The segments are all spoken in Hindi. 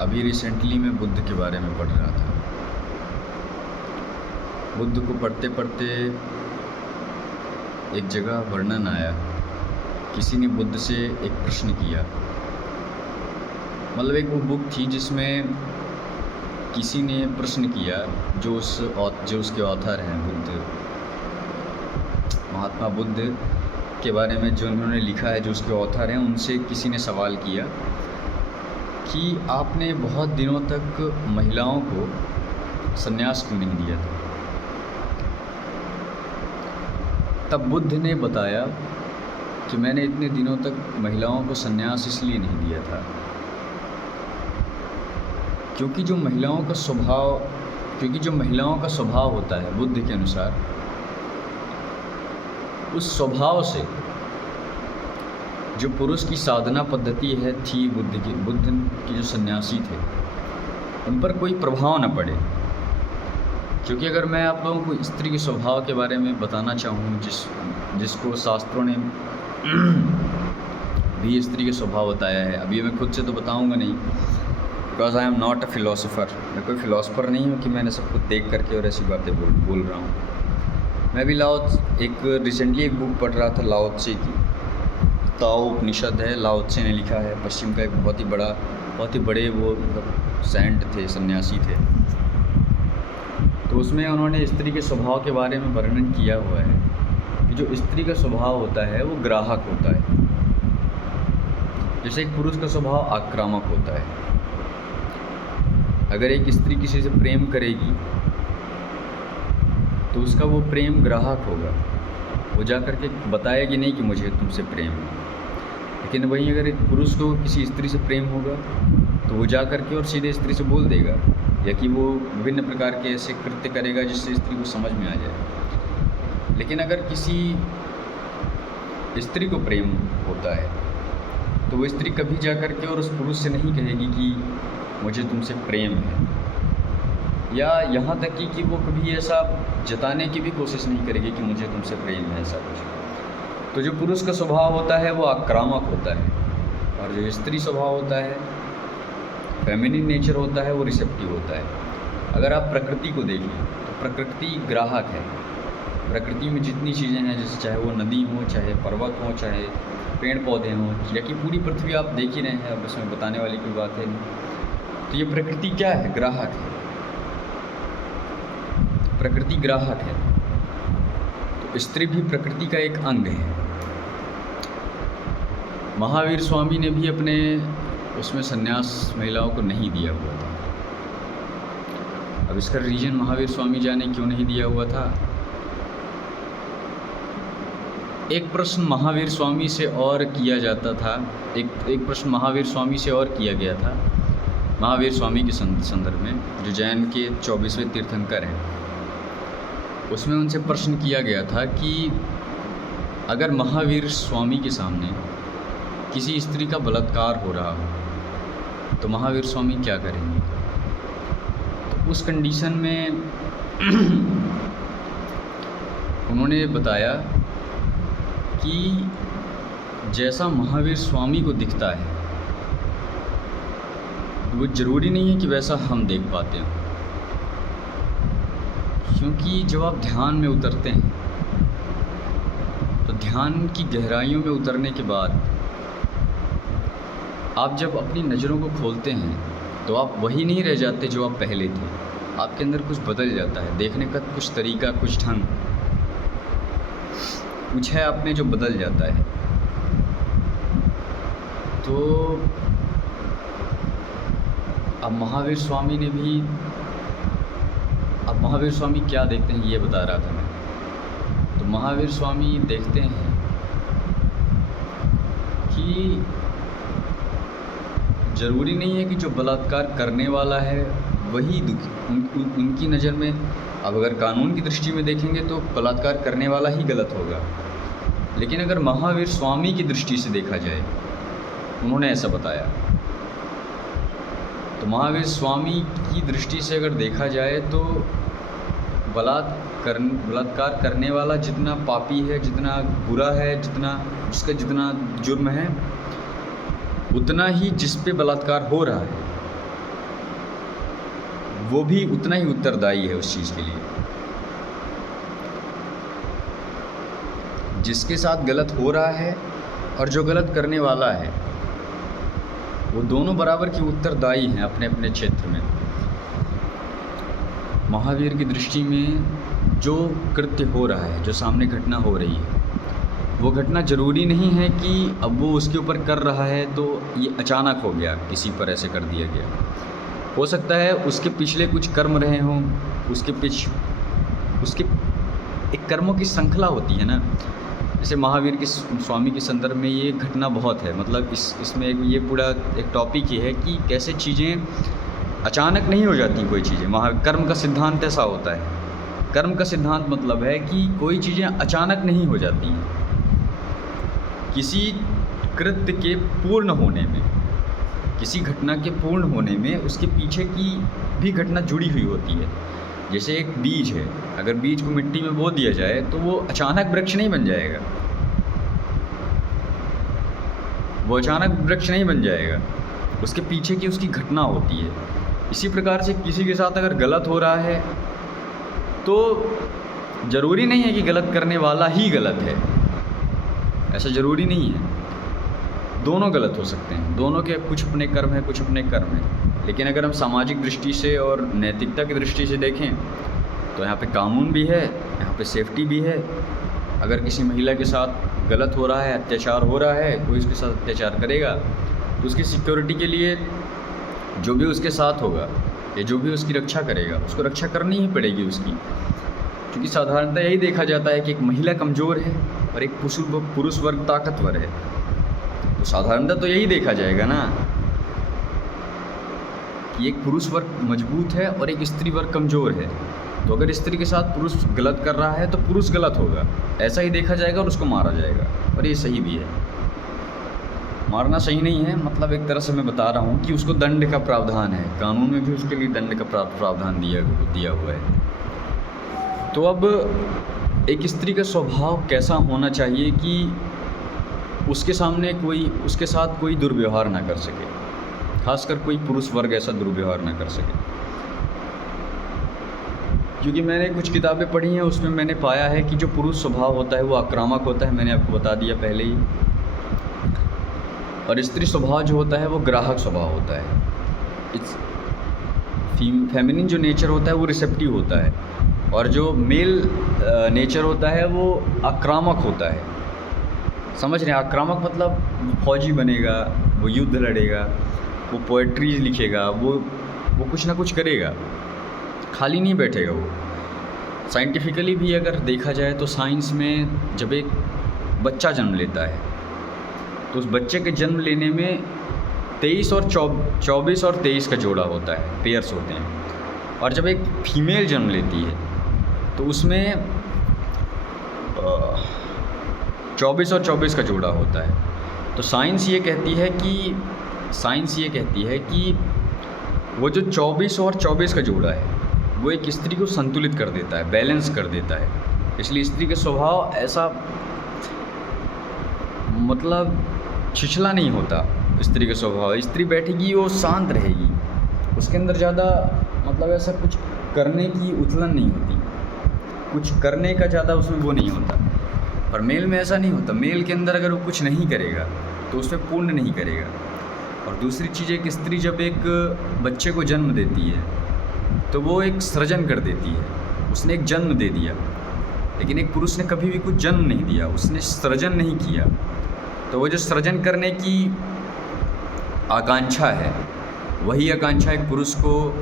अभी रिसेंटली मैं बुद्ध के बारे में पढ़ रहा था। बुद्ध को पढ़ते पढ़ते एक जगह वर्णन आया, किसी ने बुद्ध से एक प्रश्न किया। मतलब एक वो बुक थी जिसमें किसी ने प्रश्न किया, जो उसके ऑथर हैं, बुद्ध, महात्मा बुद्ध के बारे में जो उन्होंने लिखा है, जो उसके ऑथर हैं, उनसे किसी ने सवाल किया कि आपने बहुत दिनों तक महिलाओं को संन्यास क्यों नहीं दिया था। तब बुद्ध ने बताया कि मैंने इतने दिनों तक महिलाओं को संन्यास इसलिए नहीं दिया था क्योंकि जो महिलाओं का स्वभाव होता है बुद्ध के अनुसार, उस स्वभाव से जो पुरुष की साधना पद्धति थी बुद्ध की जो सन्यासी थे, उन पर कोई प्रभाव न पड़े। क्योंकि अगर मैं आप लोगों को स्त्री के स्वभाव के बारे में बताना चाहूँ, जिसको शास्त्रों ने भी स्त्री के स्वभाव बताया है, अभी मैं खुद से तो बताऊँगा नहीं, because I am not a philosopher. मैं कोई फिलोसोफर नहीं हूँ कि मैंने सब कुछ देख करके और ऐसी बातें बोल रहा हूँ। मैं भी रिसेंटली एक बुक पढ़ रहा था, लाओ त्से की, ताओ उपनिषद है, लाओ त्से ने लिखा है। पश्चिम का एक बहुत ही बड़े वो सेंट थे, सन्यासी थे। तो उसमें उन्होंने स्त्री के स्वभाव के बारे में वर्णन किया हुआ है कि जो स्त्री का स्वभाव होता है वो ग्राहक होता है, जैसे एक पुरुष का स्वभाव आक्रामक होता है। अगर एक स्त्री किसी से प्रेम करेगी तो उसका वो प्रेम ग्राहक होगा, वो जा कर के बताएगी नहीं कि मुझे तुमसे प्रेम है। लेकिन वहीं अगर एक पुरुष को किसी स्त्री से प्रेम होगा तो वो जा कर के और सीधे स्त्री से बोल देगा, या कि वो विभिन्न प्रकार के ऐसे कृत्य करेगा जिससे स्त्री को समझ में आ जाए। लेकिन अगर किसी स्त्री को प्रेम होता है तो वो स्त्री कभी जा कर के और उस पुरुष से नहीं कहेगी कि मुझे तुमसे प्रेम है, या यहाँ तक कि वो कभी ऐसा जताने की भी कोशिश नहीं करेगी कि मुझे तुमसे प्रेम है, ऐसा कुछ। तो जो पुरुष का स्वभाव होता है वो आक्रामक होता है, और जो स्त्री स्वभाव होता है, फेमिनिन नेचर होता है, वो रिसेप्टिव होता है। अगर आप प्रकृति को देखें तो प्रकृति ग्राहक है। प्रकृति में जितनी चीज़ें हैं, जैसे चाहे वो नदी हो, चाहे पर्वत हो, चाहे पेड़ पौधे हों, या कि पूरी पृथ्वी आप देख ही रहे हैं, अब उसमें बताने वाली कोई बात है नहीं। तो ये प्रकृति क्या है? ग्राहक है। प्रकृति ग्राहक है, तो स्त्री भी प्रकृति का एक अंग है। महावीर स्वामी ने भी अपने उसमें संन्यास महिलाओं को नहीं दिया हुआ था। अब इसका रीज़न महावीर स्वामी जाने क्यों नहीं दिया हुआ था। एक प्रश्न महावीर स्वामी से और किया जाता था, एक प्रश्न महावीर स्वामी से और किया गया था, महावीर स्वामी के संदर्भ में, जो जैन के 24वें तीर्थंकर हैं। उसमें उनसे प्रश्न किया गया था कि अगर महावीर स्वामी के सामने किसी स्त्री का बलात्कार हो रहा हो तो महावीर स्वामी क्या करेंगे। तो उस कंडीशन में उन्होंने बताया कि जैसा महावीर स्वामी को दिखता है वो ज़रूरी नहीं है कि वैसा हम देख पाते हैं। क्योंकि जब आप ध्यान में उतरते हैं तो ध्यान की गहराइयों में उतरने के बाद आप जब अपनी नज़रों को खोलते हैं तो आप वही नहीं रह जाते जो आप पहले थे। आपके अंदर कुछ बदल जाता है, देखने का कुछ तरीका, कुछ ढंग, कुछ है आप में जो बदल जाता है। तो अब महावीर स्वामी क्या देखते हैं ये बता रहा था मैं। तो महावीर स्वामी देखते हैं कि ज़रूरी नहीं है कि जो बलात्कार करने वाला है वही उनकी नज़र में, अब अगर कानून की दृष्टि में देखेंगे तो बलात्कार करने वाला ही गलत होगा। लेकिन अगर महावीर स्वामी की दृष्टि से देखा जाए, उन्होंने ऐसा बताया, तो महावीर स्वामी की दृष्टि से अगर देखा जाए तो बलात्कार करने वाला जितना पापी है, जितना बुरा है, जिसका जितना जुर्म है, उतना ही जिस पे बलात्कार हो रहा है वो भी उतना ही उत्तरदायी है उस चीज़ के लिए। जिसके साथ गलत हो रहा है और जो गलत करने वाला है, वो दोनों बराबर की उत्तरदायी हैं अपने अपने क्षेत्र में। महावीर की दृष्टि में जो कृत्य हो रहा है, जो सामने घटना हो रही है, वो घटना ज़रूरी नहीं है कि अब वो उसके ऊपर कर रहा है तो ये अचानक हो गया, किसी पर ऐसे कर दिया गया। हो सकता है उसके पिछले कुछ कर्म रहे हों, उसके एक कर्मों की श्रृंखला होती है ना। जैसे महावीर के स्वामी के संदर्भ में ये घटना बहुत है, मतलब इसमें ये पूरा एक टॉपिक ही है कि कैसे चीज़ें अचानक नहीं हो जाती। कोई चीज़ें कर्म का सिद्धांत ऐसा होता है। कर्म का सिद्धांत मतलब है कि कोई चीज़ें अचानक नहीं हो जाती हैं। किसी कृत्य के पूर्ण होने में, किसी घटना के पूर्ण होने में उसके पीछे की भी घटना जुड़ी हुई होती है। जैसे एक बीज है, अगर बीज को मिट्टी में बो दिया जाए तो वो अचानक वृक्ष नहीं बन जाएगा, वो अचानक वृक्ष नहीं बन जाएगा, उसके पीछे की उसकी घटना होती है। इसी प्रकार से किसी के साथ अगर गलत हो रहा है तो ज़रूरी नहीं है कि गलत करने वाला ही गलत है, ऐसा ज़रूरी नहीं है। दोनों गलत हो सकते हैं, दोनों के कुछ अपने कर्म हैं, कुछ अपने कर्म हैं। लेकिन अगर हम सामाजिक दृष्टि से और नैतिकता की दृष्टि से देखें तो यहाँ पे कानून भी है, यहाँ पे सेफ्टी भी है। अगर किसी महिला के साथ गलत हो रहा है, अत्याचार हो रहा है, कोई उसके साथ अत्याचार करेगा तो उसकी सिक्योरिटी के लिए जो भी उसके साथ होगा या जो भी उसकी रक्षा करेगा, उसको रक्षा करनी ही पड़ेगी उसकी। क्योंकि साधारणतः यही देखा जाता है कि एक महिला कमज़ोर है और एक पुरुष वर्ग ताकतवर है, तो साधारणतः तो यही देखा जाएगा ना कि एक पुरुष वर्ग मजबूत है और एक स्त्री वर्ग कमज़ोर है। तो अगर स्त्री के साथ पुरुष गलत कर रहा है तो पुरुष गलत होगा, ऐसा ही देखा जाएगा और उसको मारा जाएगा। और ये सही भी है, मारना सही नहीं है, मतलब एक तरह से मैं बता रहा हूँ कि उसको दंड का प्रावधान है, कानून में भी उसके लिए दंड का प्रावधान दिया हुआ है। तो अब एक स्त्री का स्वभाव कैसा होना चाहिए कि उसके साथ कोई दुर्व्यवहार ना कर सके, खासकर कोई पुरुष वर्ग ऐसा दुर्व्यवहार ना कर सके। क्योंकि मैंने कुछ किताबें पढ़ी हैं, उसमें मैंने पाया है कि जो पुरुष स्वभाव होता है वो आक्रामक होता है, मैंने आपको बता दिया पहले ही। और स्त्री स्वभाव जो होता है वो ग्राहक स्वभाव होता है। फेमिनिन जो नेचर होता है वो रिसेप्टिव होता है, और जो मेल नेचर होता है वो आक्रामक होता है। समझ रहे हैं? आक्रामक मतलब फौजी बनेगा, वो युद्ध लड़ेगा, वो पोएट्रीज लिखेगा, वो कुछ ना कुछ करेगा, खाली नहीं बैठेगा वो। साइंटिफिकली भी अगर देखा जाए तो साइंस में जब एक बच्चा जन्म लेता है तो उस बच्चे के जन्म लेने में 24 और 23 का जोड़ा होता है, पेयर्स होते हैं। और जब एक फीमेल जन्म लेती है तो उसमें 24 और 24 का जोड़ा होता है। तो साइंस ये कहती है कि वो जो 24 और 24 का जोड़ा है वो एक स्त्री को संतुलित कर देता है, बैलेंस कर देता है। इसलिए स्त्री का स्वभाव ऐसा मतलब छिछला नहीं होता। स्त्री का स्वभाव, स्त्री बैठेगी वो शांत रहेगी, उसके अंदर ज़्यादा मतलब ऐसा कुछ करने की उथलन नहीं होती, कुछ करने का ज़्यादा उसमें वो नहीं होता। पर मेल में ऐसा नहीं होता। मेल के अंदर अगर वो कुछ नहीं करेगा तो उसमें पूर्ण नहीं करेगा। और दूसरी चीज़, एक स्त्री जब एक बच्चे को जन्म देती है तो वो एक सृजन कर देती है, उसने एक जन्म दे दिया। लेकिन एक पुरुष ने कभी भी कुछ जन्म नहीं दिया, उसने सृजन नहीं किया। तो वो जो सृजन करने की आकांक्षा है, वही आकांक्षा एक पुरुष को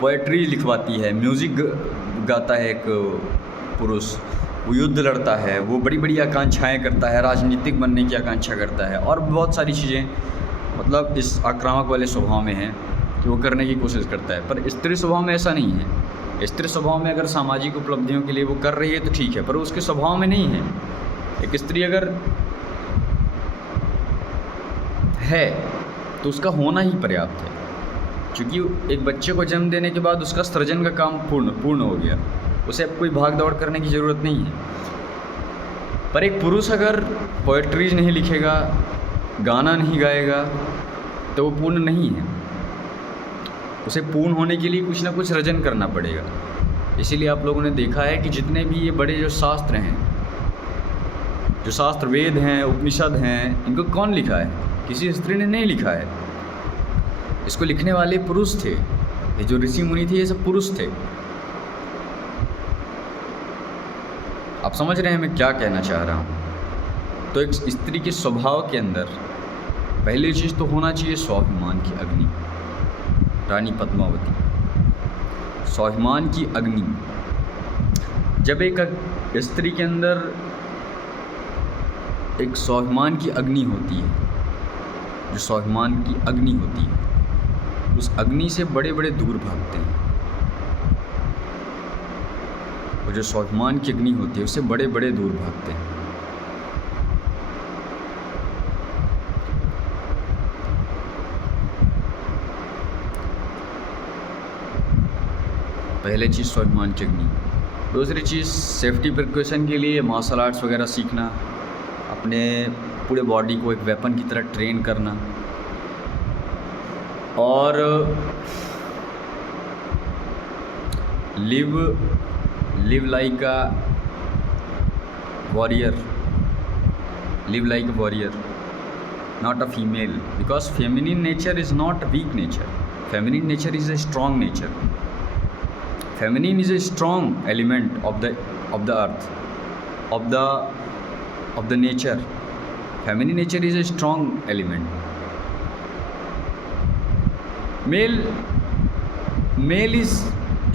पोएट्री लिखवाती है, म्यूज़िक गाता है। एक पुरुष वो युद्ध लड़ता है, वो बड़ी बड़ी आकांक्षाएं करता है, राजनीतिक बनने की आकांक्षा करता है, और बहुत सारी चीज़ें मतलब इस आक्रामक वाले स्वभाव में है कि वो करने की कोशिश करता है। पर स्त्री स्वभाव में ऐसा नहीं है। स्त्री स्वभाव में अगर सामाजिक उपलब्धियों के लिए वो कर रही है तो ठीक है, पर उसके स्वभाव में नहीं है। एक स्त्री अगर है तो उसका होना ही पर्याप्त है, क्योंकि एक बच्चे को जन्म देने के बाद उसका सृजन का काम पूर्ण हो गया, उसे अब कोई भाग दौड़ करने की ज़रूरत नहीं है। पर एक पुरुष अगर पोएट्रीज नहीं लिखेगा, गाना नहीं गाएगा, तो वो पूर्ण नहीं है। उसे पूर्ण होने के लिए कुछ ना कुछ सृजन करना पड़ेगा। इसीलिए आप लोगों ने देखा है कि जितने भी ये बड़े जो शास्त्र हैं, जो शास्त्र वेद हैं, उपनिषद हैं, इनको कौन लिखा है? किसी स्त्री ने नहीं लिखा है। इसको लिखने वाले पुरुष थे। ये जो ऋषि मुनि थे, ये सब पुरुष थे। आप समझ रहे हैं मैं क्या कहना चाह रहा हूँ? तो एक स्त्री के स्वभाव के अंदर पहली चीज़ तो होना चाहिए स्वाभिमान की अग्नि। रानी पद्मावती, स्वाभिमान की अग्नि। जब एक स्त्री के अंदर एक स्वाभिमान की अग्नि होती है, जो स्वाभिमान की अग्नि होती है, उस अग्नि से बड़े बड़े दूर भागते हैं। और जो स्वाभिमान की अग्नि होती है, उससे बड़े बड़े दूर भागते हैं। पहले चीज़ स्वाभिमान की अग्नि। दूसरी चीज़ सेफ्टी प्रिकॉशन के लिए मार्शल आर्ट्स वगैरह सीखना, अपने पूरे बॉडी को एक वेपन की तरह ट्रेन करना, और live like a warrior, not a female, because feminine nature is not weak nature, feminine nature is a strong nature. Feminine is a strong element of the earth, of the nature. Feminine nature is a strong element. Male is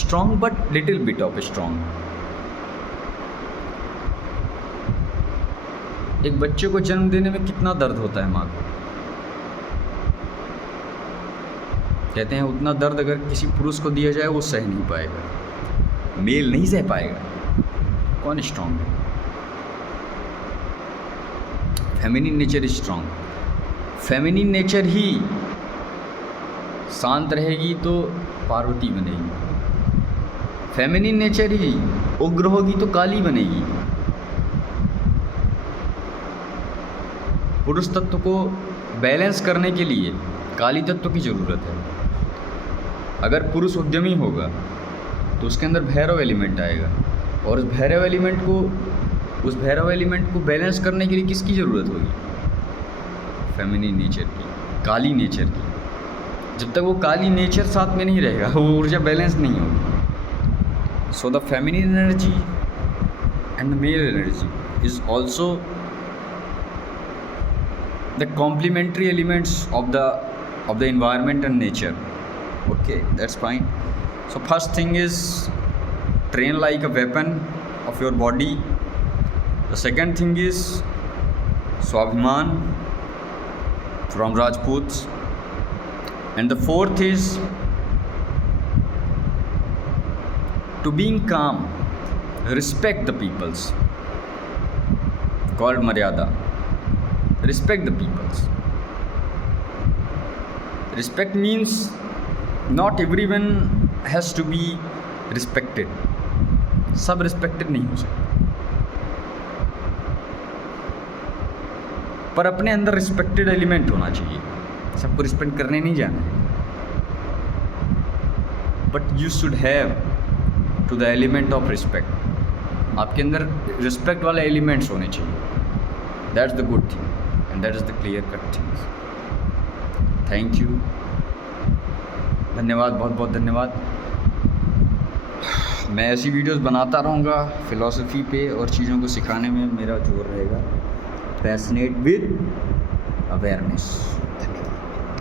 strong, but little bit of strong. एक बच्चे को जन्म देने में कितना दर्द होता है माँ को, कहते हैं उतना दर्द अगर किसी पुरुष को दिया जाए वो सह नहीं पाएगा, मेल नहीं सह पाएगा. कौन स्ट्रांग है? Feminine nature is strong. Feminine nature ही शांत रहेगी तो पार्वती बनेगी. फेमिनिन नेचर ही उग्र होगी तो काली बनेगी. पुरुष तत्व को बैलेंस करने के लिए काली तत्व की ज़रूरत है. अगर पुरुष उद्यमी होगा तो उसके अंदर भैरव एलिमेंट आएगा, और उस भैरव एलिमेंट को बैलेंस करने के लिए किसकी ज़रूरत होगी? फेमिनिन नेचर की, काली नेचर की. जब तक वो काली नेचर साथ में नहीं रहेगा वो ऊर्जा बैलेंस नहीं होगी. So the feminine energy and the male energy is also the complementary elements of the environment and nature. Okay, that's fine. So first thing is train like a weapon of your body. The second thing is Swabhiman from Rajputs, and the fourth is to being calm, respect the peoples, called Maryada. Respect the peoples. Respect means not everyone has to be respected. सब रिस्पेक्टेड नहीं हो सकते, पर अपने अंदर रिस्पेक्टेड एलिमेंट होना चाहिए. सबको रिस्पेक्ट करने नहीं जाना है, but you should have to the element of respect. आपके अंदर रिस्पेक्ट वाले एलिमेंट्स होने चाहिए. That's the good thing and that is the clear cut things. Thank you, धन्यवाद, बहुत बहुत धन्यवाद. मैं ऐसी वीडियोस बनाता रहूँगा फ़िलॉसफी पे, और चीज़ों को सिखाने में मेरा जोर रहेगा. Passionate with awareness.